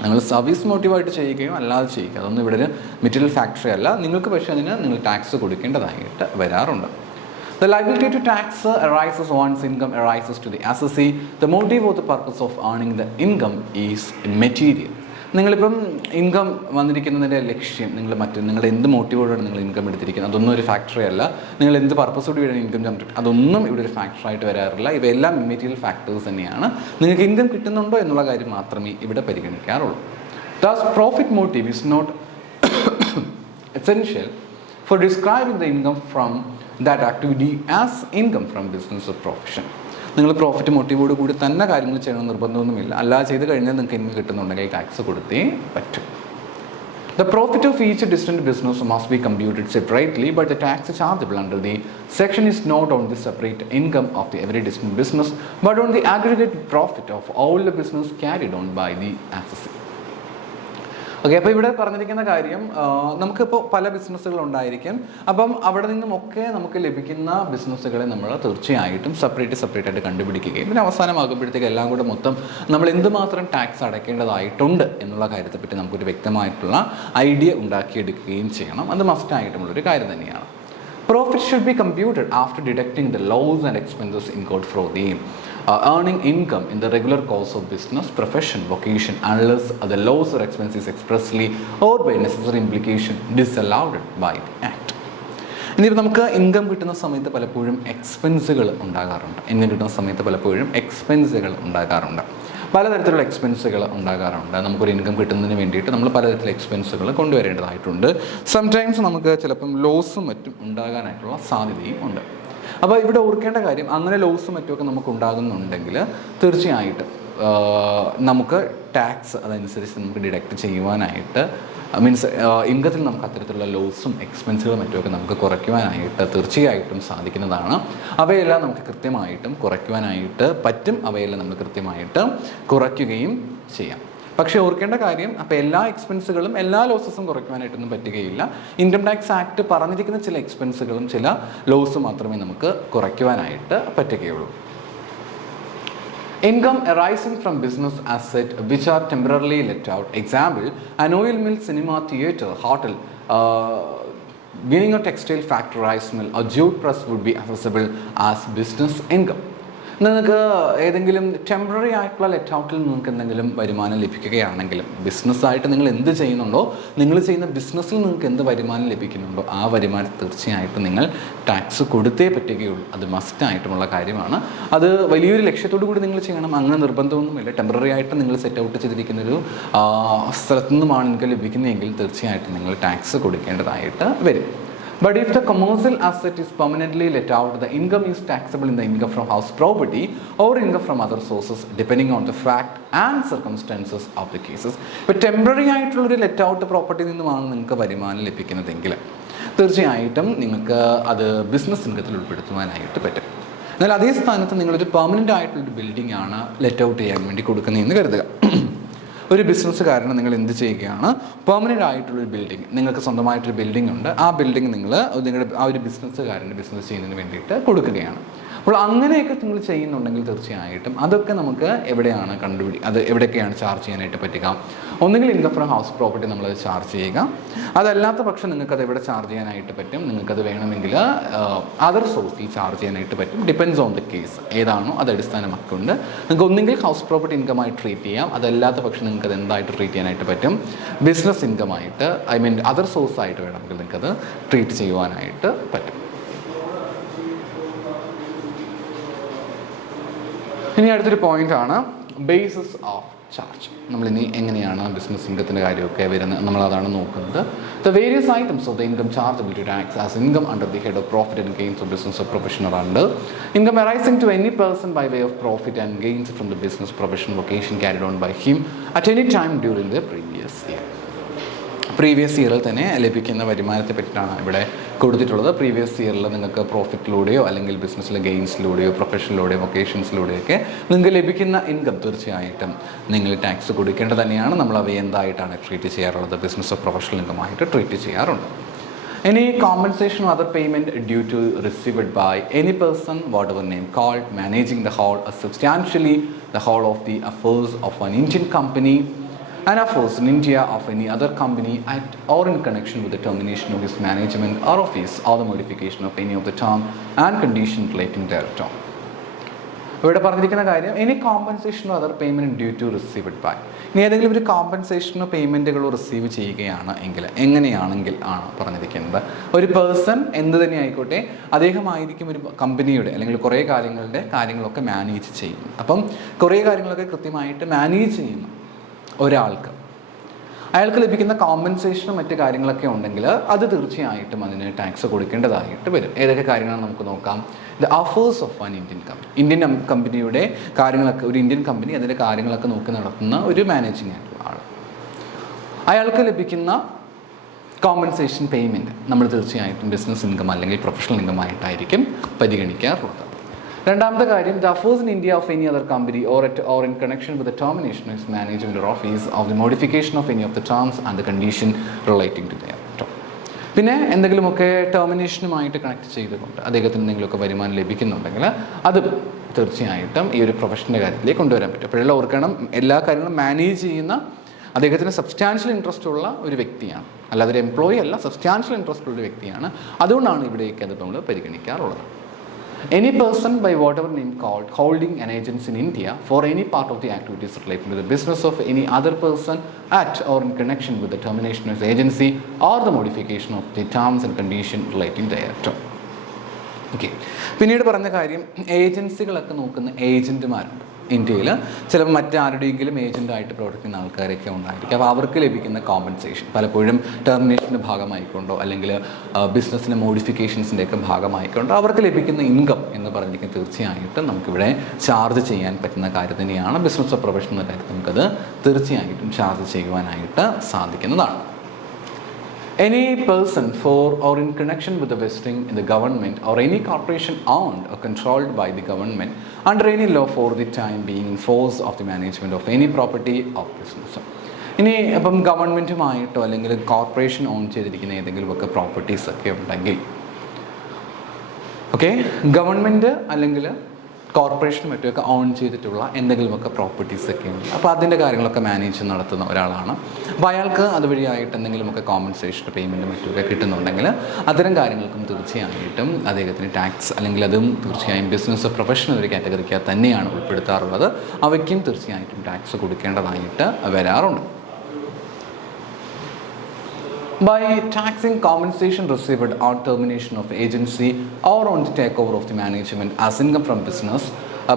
നിങ്ങൾ സർവീസ് മോട്ടീവായിട്ട് ചെയ്യുകയോ അല്ലാതെ ചെയ്യുക, അതൊന്നും ഇവിടെ ഒരു മെറ്റീരിയൽ ഫാക്ടറി അല്ല. നിങ്ങൾക്ക് പക്ഷേ അതിന് നിങ്ങൾ ടാക്സ് കൊടുക്കേണ്ടതായിട്ട് വരാറുണ്ട്. The liability to tax arises once income arises to the assessee. The motive or the purpose of earning the income is immaterial. നിങ്ങളിപ്പം ഇൻകം വന്നിരിക്കുന്നതിൻ്റെ ലക്ഷ്യം നിങ്ങളുടെ എന്ത് മോട്ടീവോടാണ് നിങ്ങൾ ഇൻകം എടുത്തിരിക്കുന്നത്, അതൊന്നും ഒരു ഫാക്ടറി അല്ല. നിങ്ങൾ എന്ത് പർപ്പസോട് കൂടിയാണ് ഇൻകം ജനറേറ്റ്, അതൊന്നും ഇവിടെ ഒരു ഫാക്ടറായിട്ട് വരാറില്ല. ഇവയെല്ലാം ഇമ്മീഡിയൽ ഫാക്ടേഴ്സ് തന്നെയാണ്. നിങ്ങൾക്ക് ഇൻകം കിട്ടുന്നുണ്ടോ എന്നുള്ള കാര്യം മാത്രമേ ഇവിടെ പരിഗണിക്കാറുള്ളൂ. Thus, profit motive is not essential for describing the income from that activity as income from business or profession. നിങ്ങൾ പ്രോഫിറ്റ് മോട്ടീവോട് കൂടി തന്നെ കാര്യങ്ങൾ ചെയ്യണമെന്ന് നിർബന്ധമൊന്നുമില്ല. അല്ലാതെ ചെയ്ത് കഴിഞ്ഞാൽ നിങ്ങൾക്ക് ഇൻകം കിട്ടുന്നുണ്ടെങ്കിൽ ടാക്സ് കൊടുത്തേ പറ്റും. The profit of each distinct business must be computed separately, but the tax chargeable under the section is not on the separate income of the every distinct business, but on the aggregate profit of all the business carried on by the assessee. Okay, അപ്പോൾ ഇവിടെ പറഞ്ഞിരിക്കുന്ന കാര്യം, നമുക്കിപ്പോൾ പല ബിസിനസ്സുകൾ ഉണ്ടായിരിക്കും. അപ്പം അവിടെ നിന്നുമൊക്കെ നമുക്ക് ലഭിക്കുന്ന ബിസിനസ്സുകളെ നമ്മൾ തീർച്ചയായിട്ടും സെപ്പറേറ്റ് ആയിട്ട് കണ്ടുപിടിക്കുകയും പിന്നെ അവസാനമാകുമ്പോഴത്തേക്ക് എല്ലാം കൂടെ മൊത്തം നമ്മൾ എന്തുമാത്രം ടാക്സ് അടയ്ക്കേണ്ടതായിട്ടുണ്ട് എന്നുള്ള കാര്യത്തെപ്പറ്റി നമുക്കൊരു വ്യക്തമായിട്ടുള്ള ഐഡിയ ഉണ്ടാക്കിയെടുക്കുകയും ചെയ്യണം. അത് മസ്റ്റായിട്ടുള്ളൊരു കാര്യം തന്നെയാണ്. Profit should be computed after deducting the loss and expenses incurred for the earning income in the regular course of business, profession, vocation, unless the loss or expense is expressly or by necessary implication disallowed by the Act. ഇനിയിപ്പോൾ നമുക്ക് ഇൻകം കിട്ടുന്ന സമയത്ത് പലപ്പോഴും എക്സ്പെൻസുകൾ ഉണ്ടാകാറുണ്ട്. പലതരത്തിലുള്ള എക്സ്പെൻസുകൾ ഉണ്ടാകാറുണ്ട്. നമുക്കൊരു ഇൻകം കിട്ടുന്നതിന് വേണ്ടിയിട്ട് നമ്മൾ പലതരത്തിലുള്ള എക്സ്പെൻസുകൾ കൊണ്ടുവരേണ്ടതായിട്ടുണ്ട്. സംടൈംസ് നമുക്ക് ചിലപ്പം ലോസും മറ്റും ഉണ്ടാകാനായിട്ടുള്ള സാധ്യതയും ഉണ്ട്. അപ്പോൾ ഇവിടെ ഓർക്കേണ്ട കാര്യം, അങ്ങനെ ലോസും മറ്റുമൊക്കെ നമുക്ക് ഉണ്ടാകുന്നുണ്ടെങ്കിൽ തീർച്ചയായിട്ടും നമുക്ക് ടാക്സ് അതനുസരിച്ച് നമുക്ക് ഡിഡക്റ്റ് ചെയ്യുവാനായിട്ട്, മീൻസ് ഇൻകത്തിൽ നമുക്ക് അത്തരത്തിലുള്ള ലോസും എക്സ്പെൻസുകളും മറ്റുമൊക്കെ നമുക്ക് കുറയ്ക്കുവാനായിട്ട് തീർച്ചയായിട്ടും സാധിക്കുന്നതാണ്. അവയെല്ലാം നമുക്ക് കൃത്യമായിട്ടും കുറയ്ക്കുവാനായിട്ട് പറ്റും. അവയെല്ലാം നമ്മൾ കൃത്യമായിട്ട് കുറയ്ക്കുകയും ചെയ്യാം. പക്ഷേ ഓർക്കേണ്ട കാര്യം, അപ്പോൾ എല്ലാ എക്സ്പെൻസുകളും എല്ലാ ലോസസും കുറയ്ക്കുവാനായിട്ടൊന്നും പറ്റുകയില്ല. ഇൻകം ടാക്സ് ആക്ട് പറഞ്ഞിരിക്കുന്ന ചില എക്സ്പെൻസുകളും ചില ലോസും മാത്രമേ നമുക്ക് കുറയ്ക്കുവാനായിട്ട് പറ്റുകയുള്ളൂ. Income arising from business asset which are temporarily let out. Example, an oil mill, cinema, theatre, hotel, winning a textile factory, rice mill, or jute press would be assessable as business income. നിങ്ങൾക്ക് ഏതെങ്കിലും ടെമ്പററി ആയിട്ടുള്ള ലെറ്റ് ഔട്ടിൽ നിങ്ങൾക്ക് എന്തെങ്കിലും വരുമാനം ലഭിക്കുകയാണെങ്കിലും, ബിസിനസ്സായിട്ട് നിങ്ങൾ എന്ത് ചെയ്യുന്നുണ്ടോ, നിങ്ങൾ ചെയ്യുന്ന ബിസിനസ്സിൽ നിങ്ങൾക്ക് എന്ത് വരുമാനം ലഭിക്കുന്നുണ്ടോ ആ വരുമാനം തീർച്ചയായിട്ടും നിങ്ങൾ ടാക്സ് കൊടുത്തേ പറ്റുകയുള്ളൂ. അത് മസ്റ്റായിട്ടുമുള്ള കാര്യമാണ്. അത് വലിയൊരു ലക്ഷ്യത്തോടു കൂടി നിങ്ങൾ ചെയ്യണം, അങ്ങനെ നിർബന്ധമൊന്നുമില്ല. ടെമ്പററി ആയിട്ട് നിങ്ങൾ സെറ്റ് ഔട്ട് ചെയ്തിരിക്കുന്നൊരു സ്ഥലത്തു നിന്നുമാണ് നിങ്ങൾക്ക് ലഭിക്കുന്നതെങ്കിൽ തീർച്ചയായിട്ടും നിങ്ങൾ ടാക്സ് കൊടുക്കേണ്ടതായിട്ട് വരും. But if the commercial asset is permanently let out, the income is taxable in the income from house property or income from other sources depending on the fact and circumstances of the cases. ഇപ്പോൾ ടെമ്പററി ആയിട്ടുള്ളൊരു ലെറ്റ് ഔട്ട് പ്രോപ്പർട്ടിയിൽ നിന്നുമാണ് നിങ്ങൾക്ക് വരുമാനം ലഭിക്കുന്നതെങ്കിൽ തീർച്ചയായിട്ടും നിങ്ങൾക്ക് അത് ബിസിനസ് ഇൻകത്തിൽ ഉൾപ്പെടുത്തുവാനായിട്ട് പറ്റും. എന്നാൽ അതേ സ്ഥാനത്ത് നിങ്ങളൊരു പെർമനൻ്റ് ആയിട്ടുള്ളൊരു ബിൽഡിംഗ് ആണ് ലെറ്റ് ഔട്ട് ചെയ്യാൻ വേണ്ടി കൊടുക്കുന്നതെന്ന് കരുതുക. ഒരു ബിസിനസ്സുകാരന് നിങ്ങൾ എന്ത് ചെയ്യുകയാണ്, പെർമനൻ്റ് ആയിട്ടുള്ളൊരു ബിൽഡിംഗ്, നിങ്ങൾക്ക് സ്വന്തമായിട്ടൊരു ബിൽഡിംഗ് ഉണ്ട്, ആ ബിൽഡിംഗ് നിങ്ങളുടെ ആ ഒരു ബിസിനസ്സുകാരൻ്റെ ബിസിനസ് ചെയ്യുന്നതിന് വേണ്ടിയിട്ട് കൊടുക്കുകയാണ്. അപ്പോൾ അങ്ങനെയൊക്കെ നിങ്ങൾ ചെയ്യുന്നുണ്ടെങ്കിൽ തീർച്ചയായിട്ടും അതൊക്കെ നമുക്ക് എവിടെയാണ് അത് എവിടെയൊക്കെയാണ് ചാർജ് ചെയ്യാനായിട്ട് പറ്റുക. ഒന്നുകിൽ ഇൻകം ഫ്രം ഹൗസ് പ്രോപ്പർട്ടി നമ്മളത് ചാർജ് ചെയ്യുക, അതല്ലാത്ത പക്ഷം നിങ്ങൾക്കത് എവിടെ ചാർജ് ചെയ്യാനായിട്ട് പറ്റും, നിങ്ങൾക്കത് വേണമെങ്കിൽ അതർ സോഴ്സിൽ ചാർജ് ചെയ്യാനായിട്ട് പറ്റും. ഡിപ്പെൻഡ്സ് ഓൺ ദ കേസ് ഏതാണോ അത് അടിസ്ഥാനമാക്കിക്കൊണ്ട് നിങ്ങൾക്ക് ഒന്നുകിൽ ഹൗസ് പ്രോപ്പർട്ടി ഇൻകമായി ട്രീറ്റ് ചെയ്യാം, അതല്ലാത്ത പക്ഷം നിങ്ങൾക്ക് അത് എന്തായിട്ട് ട്രീറ്റ് ചെയ്യാനായിട്ട് പറ്റും, ബിസിനസ് ഇൻകമായിട്ട്, അതർ സോഴ്സായിട്ട് വേണമെങ്കിൽ നിങ്ങൾക്കത് ട്രീറ്റ് ചെയ്യുവാനായിട്ട് പറ്റും. ഇനി അടുത്തൊരു പോയിൻ്റാണ് ബേസിസ് ഓഫ് ചാർജ്. നമ്മളിനി എങ്ങനെയാണ് ബിസിനസ് ഇൻകത്തിൻ്റെ കാര്യമൊക്കെ വരുന്നത്, നമ്മളതാണ് നോക്കുന്നത്. The various items of the income chargeable to tax as income under the head of profit and gains of business of professional under income arising to any person by way of profit and gains from the business profession vocation carried on by him at any time during the previous ഇയറിൽ തന്നെ ലഭിക്കുന്ന വരുമാനത്തെ പറ്റിയിട്ടാണ് ഇവിടെ കൊടുത്തിട്ടുള്ളത്. പ്രീവിയസ് ഇയറിൽ നിങ്ങൾക്ക് പ്രോഫിറ്റിലൂടെയോ അല്ലെങ്കിൽ ബിസിനസ്സിലെ ഗെയിൻസിലൂടെയോ പ്രൊഫഷനിലൂടെയോ വൊക്കേഷൻസിലൂടെയൊക്കെ നിങ്ങൾക്ക് ലഭിക്കുന്ന ഇൻകം തീർച്ചയായിട്ടും നിങ്ങൾ ടാക്സ് കൊടുക്കേണ്ടത് തന്നെയാണ്. നമ്മൾ അവയെ എന്തായിട്ടാണ് ട്രീറ്റ് ചെയ്യാറുള്ളത്, ബിസിനസ് ഓഫ് പ്രൊഫഷണൽ ഇൻകമായിട്ട് ട്രീറ്റ് ചെയ്യാറുണ്ട്. Any compensation or other payment due to received by any person, whatever name called, managing the whole or substantially the whole of the affairs of an Indian company and affairs in India of any other company at or in connection with the termination of his management or office or the modification of any of the term and condition relating thereto. ഇവിടെ പറഞ്ഞിരിക്കുന്ന കാര്യം, എനി കോമ്പൻസേഷനോ other payment due to received by, ഇനി ഏതെങ്കിലും ഒരു കോമ്പൻസേഷനോ പേയ്മെൻറ്റുകളോ റിസീവ് ചെയ്യുകയാണ് എങ്കിൽ, എങ്ങനെയാണെങ്കിൽ ആണ് പറഞ്ഞിരിക്കുന്നത്, ഒരു പേഴ്സൺ എന്ത് തന്നെ ആയിക്കോട്ടെ അദ്ദേഹമായിരിക്കും ഒരു കമ്പനിയുടെ അല്ലെങ്കിൽ കുറേ കാര്യങ്ങളൊക്കെ മാനേജ് ചെയ്യുന്നു. അപ്പം കുറേ കാര്യങ്ങളൊക്കെ കൃത്യമായിട്ട് മാനേജ് ചെയ്യുന്നു ഒരാൾക്ക്, അയാൾക്ക് ലഭിക്കുന്ന കോമ്പൻസേഷനും മറ്റ് കാര്യങ്ങളൊക്കെ ഉണ്ടെങ്കിൽ അത് തീർച്ചയായിട്ടും അതിന് ടാക്സ് കൊടുക്കേണ്ടതായിട്ട് വരും. ഏതൊക്കെ കാര്യങ്ങളാണ് നമുക്ക് നോക്കാം. The affairs of an Indian കമ്പനിയുടെ കാര്യങ്ങളൊക്കെ, ഒരു ഇന്ത്യൻ കമ്പനി അതിൻ്റെ കാര്യങ്ങളൊക്കെ നോക്കി നടത്തുന്ന ഒരു മാനേജിങ് ആയിട്ടുള്ള ആൾ, അയാൾക്ക് ലഭിക്കുന്ന കോമ്പൻസേഷൻ പേയ്മെൻറ്റ് നമ്മൾ തീർച്ചയായിട്ടും ബിസിനസ് ഇൻകം അല്ലെങ്കിൽ പ്രൊഫഷണൽ ഇൻകം ആയിട്ടായിരിക്കും പരിഗണിക്കാറുള്ളത്. രണ്ടാമത്തെ കാര്യം, the affairs in India of any other company or in connection with the termination of management or office of the modification of any of the terms and the condition relating to their. പിന്നെ എന്തെങ്കിലുമൊക്കെ ടെർമിനേഷനുമായിട്ട് കണക്ട് ചെയ്തുകൊണ്ട് അദ്ദേഹത്തിന് എന്തെങ്കിലുമൊക്കെ വരുമാനം ലഭിക്കുന്നുണ്ടെങ്കിൽ അത് തീർച്ചയായിട്ടും ഈ ഒരു പ്രൊഫഷൻ്റെ കാര്യത്തിലേക്ക് കൊണ്ടുവരാൻ പറ്റും. അപ്പോഴെല്ലാം ഓർക്കണം, എല്ലാ കാര്യങ്ങളും മാനേജ് ചെയ്യുന്ന അദ്ദേഹത്തിന് സബ്സ്റ്റാൻഷ്യൽ ഇൻട്രസ്റ്റ് ഉള്ള ഒരു വ്യക്തിയാണ്, അല്ലാതെ ഒരു എംപ്ലോയി അല്ല, സബ്സ്റ്റാൻഷ്യൽ ഇൻട്രസ്റ്റ് ഉള്ള ഒരു വ്യക്തിയാണ്. അതുകൊണ്ടാണ് ഇവിടേക്ക് അത് നമ്മൾ പരിഗണിക്കാറുള്ളത്. Any person by whatever name called holding an agency in India for any part of the activities relating to the business of any other person at or in connection with the termination of the agency or the modification of the terms and conditions relating thereto. Okay, പിന്നീട് പറഞ്ഞ കാര്യം, ഏജൻസികളൊക്കെ നോക്കുന്ന ഏജൻറ്റുമാരുണ്ട് ഇന്ത്യയിൽ. ചിലപ്പോൾ മറ്റാരുടെയെങ്കിലും ഏജൻ്റായിട്ട് പ്രവർത്തിക്കുന്ന ആൾക്കാരൊക്കെ ഉണ്ടായിരിക്കും. അപ്പോൾ അവർക്ക് ലഭിക്കുന്ന കോമ്പൻസേഷൻ പലപ്പോഴും ടെർമിനേഷൻ്റെ ഭാഗമായിക്കൊണ്ടോ അല്ലെങ്കിൽ ബിസിനസ്സിൻ്റെ മോഡിഫിക്കേഷൻസിൻ്റെയൊക്കെ ഭാഗമായിക്കൊണ്ടോ അവർക്ക് ലഭിക്കുന്ന ഇൻകം എന്ന് പറഞ്ഞിരിക്കുന്നത് തീർച്ചയായിട്ടും നമുക്കിവിടെ ചാർജ് ചെയ്യാൻ പറ്റുന്ന കാര്യം തന്നെയാണ്. ബിസിനസ് പ്രൊഫഷണൽ കാര്യത്തിൽ നമുക്കത് തീർച്ചയായിട്ടും ചാർജ് ചെയ്യുവാനായിട്ട് സാധിക്കുന്നതാണ്. Any person for or in connection with the vesting in the government or any corporation owned or controlled by the government under any law for the time being in force of the management of any property of business. ഇനി ഇപ്പം ഗവൺമെൻറ്റുമായിട്ടോ അല്ലെങ്കിൽ കോർപ്പറേഷൻ ഓൺ ചെയ്തിരിക്കുന്ന ഏതെങ്കിലുമൊക്കെ പ്രോപ്പർട്ടീസ് ഒക്കെ ഉണ്ടെങ്കിൽ, ഓക്കെ, ഗവൺമെൻറ് അല്ലെങ്കിൽ കോർപ്പറേഷനും മറ്റുമൊക്കെ ഓൺ ചെയ്തിട്ടുള്ള എന്തെങ്കിലുമൊക്കെ പ്രോപ്പർട്ടീസൊക്കെ ഉണ്ട്. അപ്പോൾ അതിൻ്റെ കാര്യങ്ങളൊക്കെ മാനേജ് നടത്തുന്ന ഒരാളാണ്. അപ്പോൾ അയാൾക്ക് അതുവഴിയായിട്ട് എന്തെങ്കിലുമൊക്കെ കോമ്പൻസേഷൻ പേയ്മെൻറ്റും മറ്റുമൊക്കെ കിട്ടുന്നുണ്ടെങ്കിൽ അത്തരം കാര്യങ്ങൾക്കും തീർച്ചയായിട്ടും അദ്ദേഹത്തിന് ടാക്സ്, അല്ലെങ്കിൽ അതും തീർച്ചയായും ബിസിനസ് പ്രൊഫഷണൽ ഒരു കാറ്റഗറിക്ക് തന്നെയാണ് ഉൾപ്പെടുത്താറുള്ളത്. അവയ്ക്കും തീർച്ചയായിട്ടും ടാക്സ് കൊടുക്കേണ്ടതായിട്ട് വരാറുണ്ട്. By taxing compensation received on termination of agency or on the takeover of the management as income from business,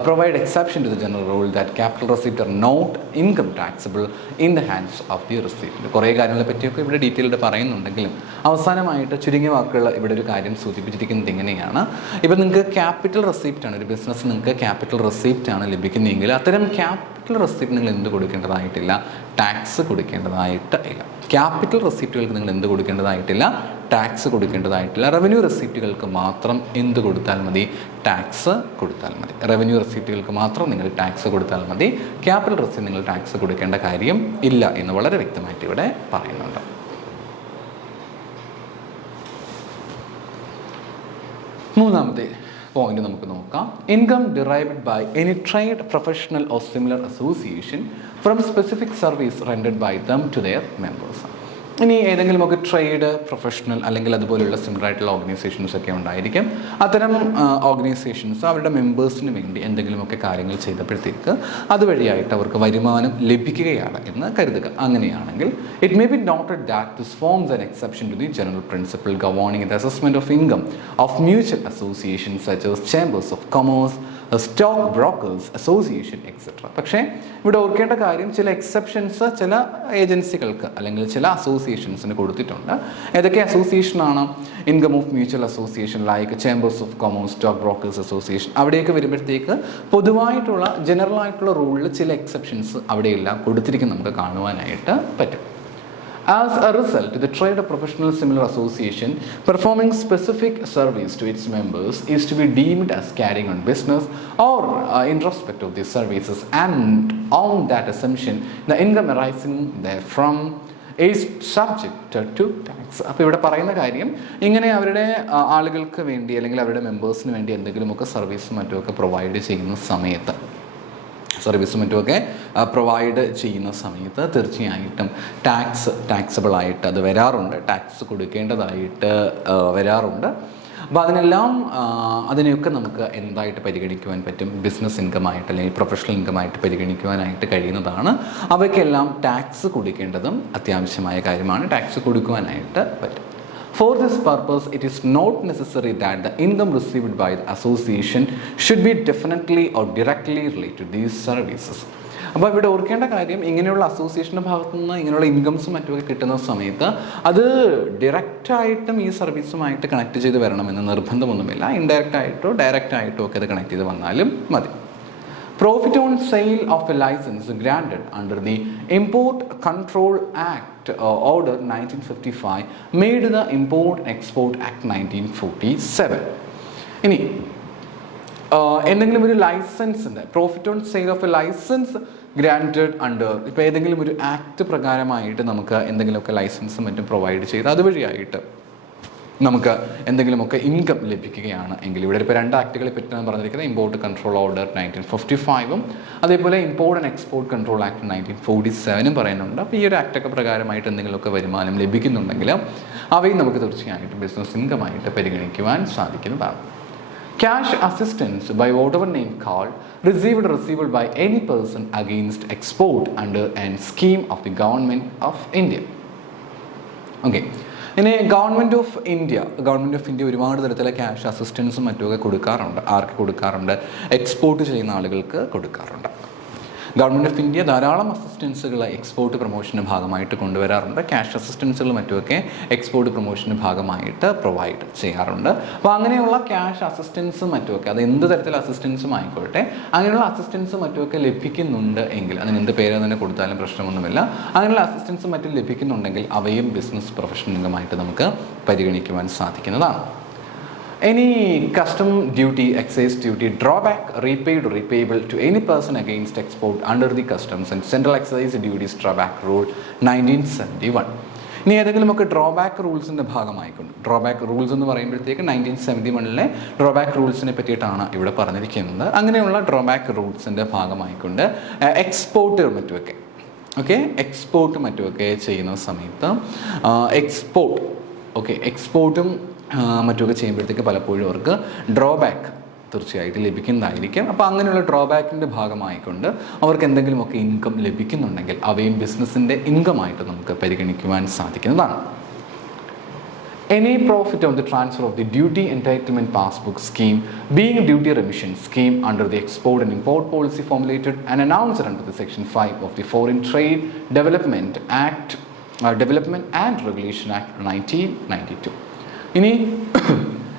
provide exception to the general rule that capital receipts are not income taxable in the hands of the recipient. കുറേ കാര്യങ്ങളെ പറ്റിയൊക്കെ ഇവിടെ ഡീറ്റെയിൽഡ് പറയുന്നുണ്ടെങ്കിലും അവസാനമായിട്ട് ചുരുങ്ങിയ വാക്കുകൾ ഇവിടെ ഒരു കാര്യം സൂചിപ്പിച്ചിരിക്കുന്നത് ഇങ്ങനെയാണ്. ഇപ്പം നിങ്ങൾക്ക് ക്യാപിറ്റൽ റെസിപ്റ്റ് ആണ്, ഒരു ബിസിനസ് നിങ്ങൾക്ക് ക്യാപിറ്റൽ റെസിപ്റ്റ് ആണ് ലഭിക്കുന്നതെങ്കിൽ അത്തരം ക്യാപിറ്റൽ റെസിപ്റ്റ് നിങ്ങൾ എന്ത് കൊടുക്കേണ്ടതായിട്ടില്ല, ടാക്സ് കൊടുക്കേണ്ടതായിട്ട് ഇല്ല. ക്യാപിറ്റൽ റെസിപ്റ്റുകൾക്ക് നിങ്ങൾ എന്ത് കൊടുക്കേണ്ടതായിട്ടില്ല, ടാക്സ് കൊടുക്കേണ്ടതായിട്ടില്ല. റവന്യൂ റെസിപ്റ്റുകൾക്ക് മാത്രം എന്ത് കൊടുത്താൽ മതി, ടാക്സ് കൊടുത്താൽ മതി. റവന്യൂ റെസിപ്റ്റുകൾക്ക് മാത്രം നിങ്ങൾ ടാക്സ് കൊടുത്താൽ മതി. ക്യാപിറ്റൽ റെസിപ്റ്റ് നിങ്ങൾ ടാക്സ് കൊടുക്കേണ്ട കാര്യം ഇല്ല എന്ന് വളരെ വ്യക്തമായിട്ട് ഇവിടെ പറയുന്നുണ്ട്. മൂന്നാമത്തെ പോയിന്റ് നമുക്ക് നോക്കാം. Income derived by any trade, professional or similar association from specific service rendered by them to their members. ഇനി ഏതെങ്കിലുമൊക്കെ ട്രേഡ്, പ്രൊഫഷണൽ അല്ലെങ്കിൽ അതുപോലെയുള്ള സിമിലർ ആയിട്ടുള്ള ഓർഗനൈസേഷൻസ് ഒക്കെ ഉണ്ടായിരിക്കും. അത്തരം ഓർഗനൈസേഷൻസ് അവരുടെ മെമ്പേഴ്സിന് വേണ്ടി എന്തെങ്കിലുമൊക്കെ കാര്യങ്ങൾ ചെയ്തപ്പോഴത്തേക്ക് അതുവഴിയായിട്ട് അവർക്ക് വരുമാനം ലഭിക്കുകയാണ് എന്ന് കരുതുക. അങ്ങനെയാണെങ്കിൽ it may be noted that this forms an exception to the general principle governing the assessment of income of mutual associations such as chambers of commerce, stock brokers association etcetera. പക്ഷേ ഇവിടെ ഓർക്കേണ്ട കാര്യം, ചില എക്സെപ്ഷൻസ് ചില ഏജൻസികൾക്ക് അല്ലെങ്കിൽ ചില അസോസിയേഷൻസിന് കൊടുത്തിട്ടുണ്ട്. ഏതൊക്കെ അസോസിയേഷനാണ്? Income of mutual association like chambers of commerce, stock brokers association. അവിടെയൊക്കെ വരുമ്പോഴത്തേക്ക് പൊതുവായിട്ടുള്ള ജനറൽ ആയിട്ടുള്ള റൂളിൽ ചില എക്സെപ്ഷൻസ് അവിടെയെല്ലാം കൊടുത്തിരിക്കും, നമുക്ക് കാണുവാനായിട്ട് പറ്റും. As a result, the trade or professional similar association performing specific service to its members is to be deemed as carrying on business or in respect of these services, and on that assumption, the income arising therefrom is subject to tax. അപ്പോൾ ഇവിടെ പറയുന്ന കാര്യം, ഇങ്ങനെ അവരുടെ ആളുകൾക്ക് വേണ്ടി അല്ലെങ്കിൽ അവരുടെ മെമ്പേഴ്സിന് വേണ്ടി എന്തെങ്കിലുമൊക്കെ സർവീസും മറ്റുമൊക്കെ പ്രൊവൈഡ് ചെയ്യുന്ന സമയത്ത് പ്രൊവൈഡ് ചെയ്യുന്ന സമയത്ത് തീർച്ചയായിട്ടും ടാക്സബിളായിട്ട് അത് വരാറുണ്ട്, ടാക്സ് കൊടുക്കേണ്ടതായിട്ട് വരാറുണ്ട്. അപ്പോൾ അതിനെയൊക്കെ നമുക്ക് എന്തായിട്ട് പരിഗണിക്കുവാൻ പറ്റും? ബിസിനസ് ഇൻകമായിട്ട് അല്ലെങ്കിൽ പ്രൊഫഷണൽ ഇൻകമായിട്ട് പരിഗണിക്കുവാനായിട്ട് കഴിയുന്നതാണ്. അവയ്ക്കെല്ലാം ടാക്സ് കൊടുക്കേണ്ടതും അത്യാവശ്യമായ കാര്യമാണ്, ടാക്സ് കൊടുക്കുവാനായിട്ട് പറ്റും. For this purpose, it is not necessary that the income received by the association should be definitely or directly related to these services. അപ്പോൾ ഇവിടെ ഓർക്കേണ്ട കാര്യം, ഇങ്ങനെയുള്ള അസോസിയേഷൻ്റെ ഭാഗത്തു നിന്ന് ഇങ്ങനെയുള്ള ഇൻകംസും മറ്റുമൊക്കെ കിട്ടുന്ന സമയത്ത് അത് ഡയറക്റ്റായിട്ടും ഈ സർവീസുമായിട്ട് കണക്ട് ചെയ്ത് വരണമെന്ന് നിർബന്ധമൊന്നുമില്ല. ഇൻഡയറക്റ്റായിട്ടോ ഡയറക്റ്റായിട്ടോ ഒക്കെ അത് കണക്ട് ചെയ്ത് വന്നാലും മതി. Profit on sale of a license granted under the Import Control Act Order 1955 made the Import-Export Act 1947. ഇനി എന്തെങ്കിലും ഒരു ലൈസൻസിൻ്റെ profit on sale of a licence granted under ഇപ്പോൾ ഏതെങ്കിലും ഒരു ആക്ട് പ്രകാരമായിട്ട് നമുക്ക് എന്തെങ്കിലുമൊക്കെ ലൈസൻസും മറ്റും പ്രൊവൈഡ് ചെയ്ത് അതുവഴിയായിട്ട് നമുക്ക് എന്തെങ്കിലുമൊക്കെ ഇൻകം ലഭിക്കുകയാണ് എങ്കിൽ ഇവിടെ ഇപ്പോൾ 2 ആക്ടുകളെ പറ്റിയാണ് പറഞ്ഞിരിക്കുന്നത്. ഇമ്പോർട്ട് കൺട്രോൾ ഓർഡർ 1955 അതേപോലെ import and export control act 1947 പറയുന്നുണ്ട്. അപ്പോൾ ഈ ഒരു ആക്ടൊക്കെ പ്രകാരമായിട്ട് എന്തെങ്കിലുമൊക്കെ വരുമാനം ലഭിക്കുന്നുണ്ടെങ്കിൽ അവയും നമുക്ക് തീർച്ചയായിട്ടും ബിസിനസ് ഇൻകമായിട്ട് പരിഗണിക്കുവാൻ സാധിക്കുന്നതാണ്. Cash assistance by whatever name called received by any person against export under a scheme of the government of India. Okay. ഇനി ഗവൺമെൻറ് ഓഫ് ഇന്ത്യ ഒരുപാട് തരത്തിലെ ക്യാഷ് അസിസ്റ്റൻസും മറ്റുമൊക്കെ കൊടുക്കാറുണ്ട്. ആർക്ക് കൊടുക്കാറുണ്ട്? എക്സ്പോർട്ട് ചെയ്യുന്ന ആളുകൾക്ക് കൊടുക്കാറുണ്ട്. ഗവൺമെൻറ് ഓഫ് ഇന്ത്യ ധാരാളം അസിസ്റ്റൻസുകൾ എക്സ്പോർട്ട് പ്രൊമോഷൻ്റെ ഭാഗമായിട്ട് കൊണ്ടുവരാറുണ്ട്. ക്യാഷ് അസിസ്റ്റൻസുകൾ മറ്റുമൊക്കെ എക്സ്പോർട്ട് പ്രൊമോഷൻ്റെ ഭാഗമായിട്ട് പ്രൊവൈഡ് ചെയ്യാറുണ്ട്. അപ്പോൾ അങ്ങനെയുള്ള ക്യാഷ് അസിസ്റ്റൻസും മറ്റുമൊക്കെ അത് എന്ത് തരത്തിലുള്ള അസിസ്റ്റൻസും ആയിക്കോട്ടെ, അങ്ങനെയുള്ള അസിസ്റ്റൻസും മറ്റുമൊക്കെ ലഭിക്കുന്നുണ്ട് എങ്കിൽ അതിന് എന്ത് പേര് തന്നെ കൊടുത്താലും പ്രശ്നമൊന്നുമില്ല. അങ്ങനെയുള്ള അസിസ്റ്റൻസും മറ്റും ലഭിക്കുന്നുണ്ടെങ്കിൽ അവയും ബിസിനസ് പ്രൊഫഷണലുമായിട്ട് നമുക്ക് പരിഗണിക്കുവാൻ സാധിക്കുന്നതാണ്. Any custom duty, excise duty, drawback, repaid or repayable to any person against export under the Customs and Central Excise Duties Drawback Rule 1971. ഇനി ഏതെങ്കിലുമൊക്കെ ഡ്രോബാക്ക് റൂൾസിൻ്റെ ഭാഗമായിക്കൊണ്ട് ഡ്രോബാക്ക് റൂൾസ് എന്ന് പറയുമ്പോഴത്തേക്ക് 1971 ഡ്രോബാക്ക് റൂൾസിനെ പറ്റിയിട്ടാണ് ഇവിടെ പറഞ്ഞിരിക്കുന്നത്. അങ്ങനെയുള്ള ഡ്രോബാക്ക് റൂൾസിൻ്റെ ഭാഗമായിക്കൊണ്ട് എക്സ്പോർട്ട് മറ്റുമൊക്കെ ചെയ്യുന്ന സമയത്ത് എക്സ്പോർട്ടും മറ്റുമൊക്കെ ചെയ്യുമ്പോഴത്തേക്ക് പലപ്പോഴും അവർക്ക് ഡ്രോബാക്ക് തീർച്ചയായിട്ടും ലഭിക്കുന്നതായിരിക്കും. അപ്പോൾ അങ്ങനെയുള്ള ഡ്രോബാക്കിൻ്റെ ഭാഗമായിക്കൊണ്ട് അവർക്ക് എന്തെങ്കിലുമൊക്കെ ഇൻകം ലഭിക്കുന്നുണ്ടെങ്കിൽ അവയും ബിസിനസ്സിൻ്റെ ഇൻകമായിട്ട് നമുക്ക് പരിഗണിക്കുവാൻ സാധിക്കുന്നതാണ്. Any profit on the transfer of the duty entitlement passbook scheme being duty remission scheme under the export and import policy formulated and announced under the section 5 of the Foreign Trade Development and Regulation Act 1992. ഇനി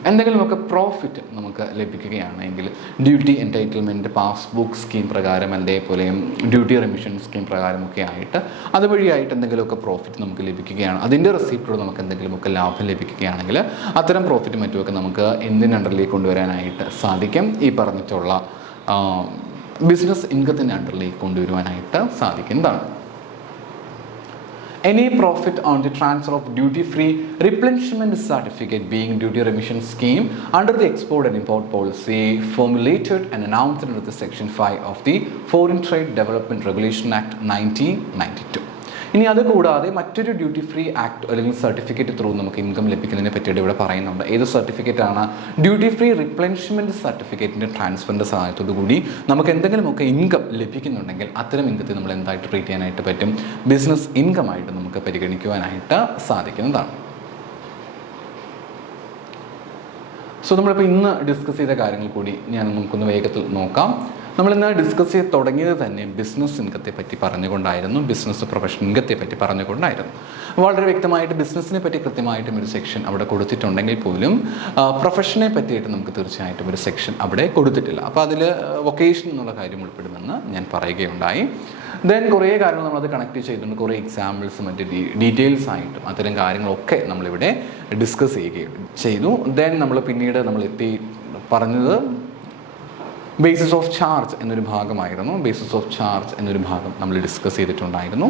എന്തെങ്കിലുമൊക്കെ പ്രോഫിറ്റ് നമുക്ക് ലഭിക്കുകയാണെങ്കിൽ ഡ്യൂട്ടി എൻടൈറ്റിൽമെൻറ്റ് പാസ്ബുക്ക് സ്കീം പ്രകാരം അതേപോലെ ഡ്യൂട്ടി റെമിഷൻ സ്കീം പ്രകാരമൊക്കെ ആയിട്ട് അതുവഴിയായിട്ട് എന്തെങ്കിലുമൊക്കെ പ്രോഫിറ്റ് നമുക്ക് ലഭിക്കുകയാണ്, അതിൻ്റെ റെസിപ്റ്റോട് നമുക്ക് എന്തെങ്കിലുമൊക്കെ ലാഭം ലഭിക്കുകയാണെങ്കിൽ അത്തരം പ്രോഫിറ്റ് മറ്റുമൊക്കെ നമുക്ക് എന്തിൻ്റെ അണ്ടറിലേക്ക് കൊണ്ടുവരാനായിട്ട് സാധിക്കും? ഈ പറഞ്ഞിട്ടുള്ള ബിസിനസ് ഇൻകത്തിൻ്റെ അണ്ടറിലേക്ക് കൊണ്ടുവരുവാനായിട്ട് സാധിക്കുന്നതാണ്. Any profit on the transfer of duty-free replenishment certificate being duty remission scheme under the export and import policy formulated and announced under the section 5 of the Foreign Trade Development Regulation Act 1992. ഇനി അതുകൂടാതെ മറ്റൊരു ഡ്യൂട്ടി ഫ്രീ ആക്ട് അല്ലെങ്കിൽ സർട്ടിഫിക്കറ്റ് ത്രൂ നമുക്ക് ഇൻകം ലഭിക്കുന്നതിനെ പറ്റിയിട്ട് ഇവിടെ പറയുന്നുണ്ട്. ഏത് സർട്ടിഫിക്കറ്റാണ്? ഡ്യൂട്ടി ഫ്രീ റിപ്ലൻഷ്മെൻറ്റ് സർട്ടിഫിക്കറ്റിൻ്റെ ട്രാൻസ്ഫറിൻ്റെ സഹായത്തോടു കൂടി നമുക്ക് എന്തെങ്കിലുമൊക്കെ ഇൻകം ലഭിക്കുന്നുണ്ടെങ്കിൽ അത്തരം ഇൻകത്തെ നമ്മൾ എന്തായിട്ട് ട്രീറ്റ് ചെയ്യാനായിട്ട് പറ്റും? ബിസിനസ് ഇൻകമായിട്ട് നമുക്ക് പരിഗണിക്കുവാനായിട്ട് സാധിക്കുന്നതാണ്. സോ നമ്മളിപ്പോൾ ഇന്ന് ഡിസ്കസ് ചെയ്ത കാര്യങ്ങൾ കൂടി നമുക്കൊന്ന് വേഗത്തിൽ നോക്കാം. നമ്മളിന്ന് ഡിസ്കസ് ചെയ്ത് തുടങ്ങിയത് തന്നെ ബിസിനസ് ഇൻകത്തെ പറ്റി പറഞ്ഞുകൊണ്ടായിരുന്നു, ബിസിനസ് പ്രൊഫഷൻ ഇൻകത്തെ പറ്റി പറഞ്ഞുകൊണ്ടായിരുന്നു. വളരെ വ്യക്തമായിട്ട് ബിസിനസ്സിനെ പറ്റി കൃത്യമായിട്ടും ഒരു സെക്ഷൻ അവിടെ കൊടുത്തിട്ടുണ്ടെങ്കിൽ പോലും പ്രൊഫഷനെ പറ്റിയിട്ട് നമുക്ക് തീർച്ചയായിട്ടും ഒരു സെക്ഷൻ അവിടെ കൊടുത്തിട്ടില്ല. അപ്പോൾ അതിൽ വൊക്കേഷൻ എന്നുള്ള കാര്യം ഉൾപ്പെടുമെന്ന് ഞാൻ പറയുകയുണ്ടായി. ദെൻ കുറേ കാര്യങ്ങൾ നമ്മളത് കണക്ട് ചെയ്തുകൊണ്ട് കുറേ എക്സാമ്പിൾസ് മറ്റ് ഡീറ്റെയിൽസ് ആയിട്ടും അത്തരം കാര്യങ്ങളൊക്കെ നമ്മളിവിടെ ഡിസ്കസ് ചെയ്തു. ദെൻ പിന്നീട് നമ്മൾ പറഞ്ഞത് ബേസിസ് ഓഫ് ചാർജ് എന്നൊരു ഭാഗമായിരുന്നു. ബേസിസ് ഓഫ് ചാർജ് എന്നൊരു ഭാഗം നമ്മൾ ഡിസ്കസ് ചെയ്തിട്ടുണ്ടായിരുന്നു.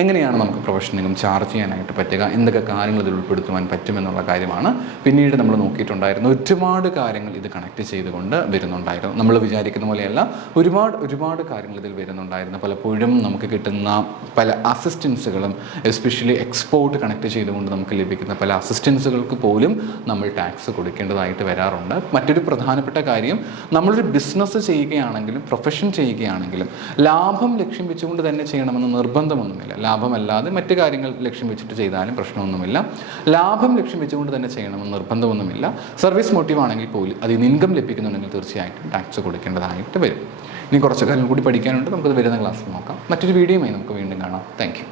എങ്ങനെയാണ് നമുക്ക് പ്രൊഫഷനിലും ചാർജ് ചെയ്യാനായിട്ട് പറ്റുക, എന്തൊക്കെ കാര്യങ്ങൾ ഇതിൽ ഉൾപ്പെടുത്തുവാൻ പറ്റുമെന്നുള്ള കാര്യമാണ് പിന്നീട് നമ്മൾ നോക്കിയിട്ടുണ്ടായിരുന്നു. ഒരുപാട് കാര്യങ്ങൾ ഇത് കണക്ട് ചെയ്തുകൊണ്ട് വരുന്നുണ്ടായിരുന്നു. നമ്മൾ വിചാരിക്കുന്ന പോലെയല്ല, ഒരുപാട് കാര്യങ്ങൾ ഇതിൽ വരുന്നുണ്ടായിരുന്നു. പലപ്പോഴും നമുക്ക് കിട്ടുന്ന പല അസിസ്റ്റൻസുകളും എസ്പെഷ്യലി എക്സ്പോർട്ട് കണക്ട് ചെയ്തുകൊണ്ട് നമുക്ക് ലഭിക്കുന്ന പല അസിസ്റ്റൻസുകൾക്ക് പോലും നമ്മൾ ടാക്സ് കൊടുക്കേണ്ടതായിട്ട് വരാറുണ്ട്. മറ്റൊരു പ്രധാനപ്പെട്ട കാര്യം, നമ്മളൊരു ബിസിനസ് ചെയ്യുകയാണെങ്കിലും പ്രൊഫഷൻ ചെയ്യുകയാണെങ്കിലും ലാഭം ലക്ഷ്യം വെച്ചുകൊണ്ട് തന്നെ ചെയ്യണമെന്ന് നിർബന്ധമൊന്നുമില്ല. ലാഭമല്ലാതെ മറ്റു കാര്യങ്ങൾ ലക്ഷ്യം വെച്ചിട്ട് ചെയ്താലും പ്രശ്നമൊന്നുമില്ല. ലാഭം ലക്ഷ്യം വെച്ചുകൊണ്ട് തന്നെ ചെയ്യണമെന്ന് നിർബന്ധമൊന്നുമില്ല. സർവീസ് മോട്ടീവ് ആണെങ്കിൽ പോലും അതിൽ നിന്ന് ഇൻകം ലഭിക്കുന്നുണ്ടെങ്കിൽ തീർച്ചയായിട്ടും ടാക്സ് കൊടുക്കേണ്ടതായിട്ട് വരും. ഇനി കുറച്ച് കാര്യം കൂടി പഠിക്കാനുണ്ട്, നമുക്കത് വരുന്ന ക്ലാസ്സിൽ നോക്കാം. മറ്റൊരു വീഡിയോയുമായി നമുക്ക് വീണ്ടും കാണാം. Thank you.